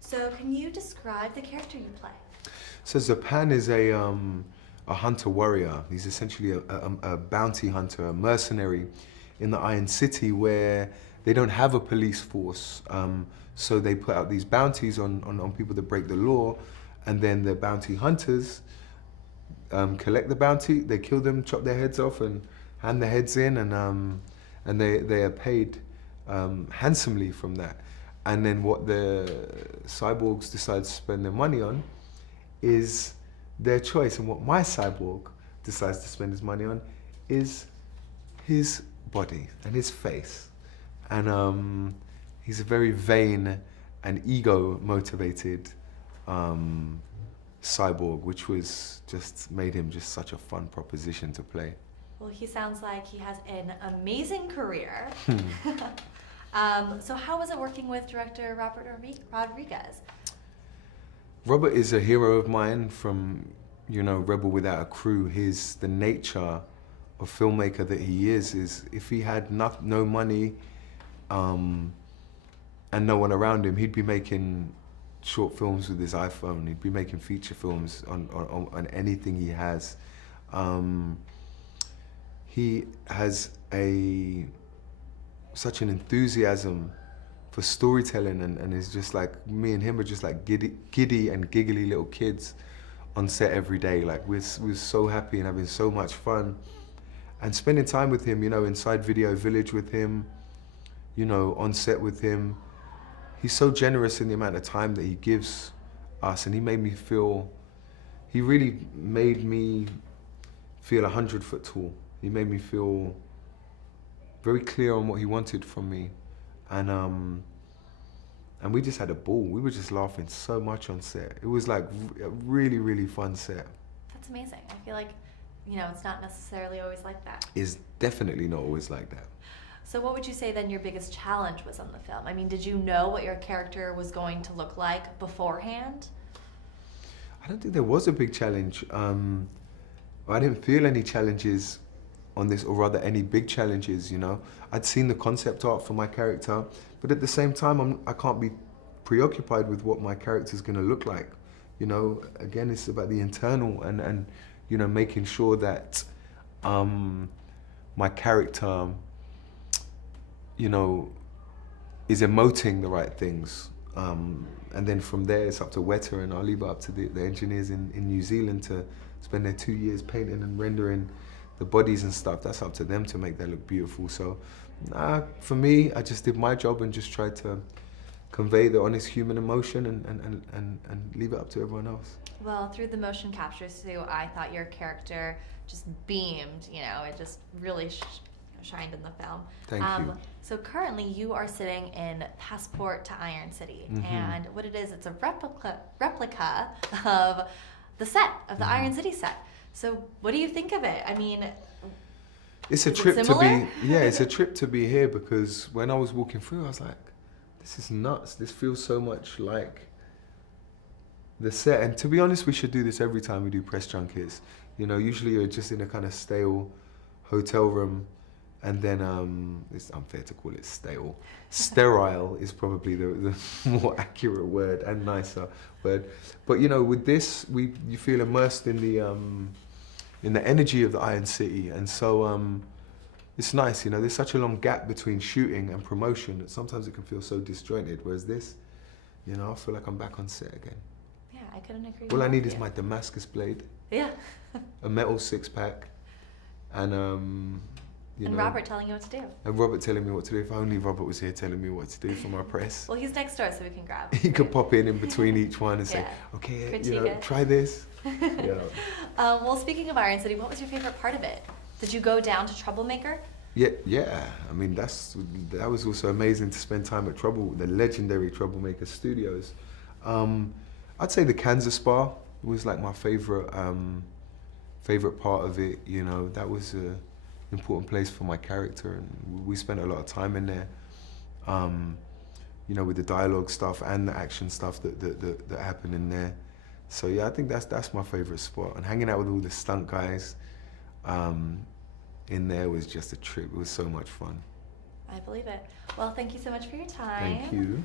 So can you describe the character you play? So Zapan is a hunter warrior. He's essentially a bounty hunter, a mercenary in the Iron City where they don't have a police force. So they put out these bounties on people that break the law, and then the bounty hunters collect the bounty, they kill them, chop their heads off and hand the heads in, and they are paid handsomely from that. And then what the cyborgs decide to spend their money on is their choice. And what my cyborg decides to spend his money on is his body and his face. And he's a very vain and ego-motivated cyborg, which was just made him just such a fun proposition to play. Well, he sounds like he has an amazing career. So how was it working with director Robert Rodriguez? Robert is a hero of mine from, Rebel Without a Crew. The nature of filmmaker that he is if he had no money and no one around him, he'd be making short films with his iPhone. He'd be making feature films on anything he has. He has such an enthusiasm for storytelling, and it's just like, me and him are just like giddy and giggly little kids on set every day. Like we're so happy and having so much fun. And spending time with him, inside Video Village with him, on set with him. He's so generous in the amount of time that he gives us, and he really made me feel 100 foot tall. He made me feel very clear on what he wanted from me. And we just had a ball. We were just laughing so much on set. It was like a really, really fun set. That's amazing. I feel like, it's not necessarily always like that. It's definitely not always like that. So what would you say then your biggest challenge was on the film? I mean, did you know what your character was going to look like beforehand? I don't think there was a big challenge. I didn't feel any challenges on this, or rather any big challenges, I'd seen the concept art for my character, but at the same time, I can't be preoccupied with what my character's gonna look like. Again, it's about the internal and making sure that my character, is emoting the right things. And then from there, it's up to Weta, and I'll leave it up to the engineers in New Zealand to spend their 2 years painting and rendering the bodies and stuff. That's up to them to make that look beautiful. So for me, I just did my job and just tried to convey the honest human emotion and leave it up to everyone else. Well, through the motion captures too, I thought your character just beamed, it just really shined in the film. Thank you. So currently you are sitting in Passport to Iron City, and what it is, it's a replica of the set, of the Iron City set. So what do you think of it? I mean, it's a trip to be, it's a trip to be here, because when I was walking through, I was like, this is nuts. This feels so much like the set. And to be honest, we should do this every time we do press junkets. Usually you're just in a kind of stale hotel room, and then it's unfair to call it stale. Sterile is probably the more accurate word and nicer word. But with this, you feel immersed in the energy of the Iron City, and so it's nice. There's such a long gap between shooting and promotion that sometimes it can feel so disjointed. Whereas this, I feel like I'm back on set again. Yeah, I couldn't agree. All I need is my Damascus blade, yeah, a metal 6-pack, and and Robert telling you what to do. And Robert telling me what to do. If only Robert was here telling me what to do for my press. Well, he's next door, so we can grab. He could pop in between each one and say, okay, try this. Yeah. Well, speaking of Iron City, what was your favorite part of it? Did you go down to Troublemaker? Yeah. I mean, that was also amazing to spend time at the legendary Troublemaker Studios. I'd say the Kansas Spa was like my favorite part of it. That was a important place for my character, and we spent a lot of time in there, with the dialogue stuff and the action stuff that happened in there. So yeah, I think that's my favorite spot. And hanging out with all the stunt guys in there was just a trip. It was so much fun. I believe it. Well, thank you so much for your time. Thank you.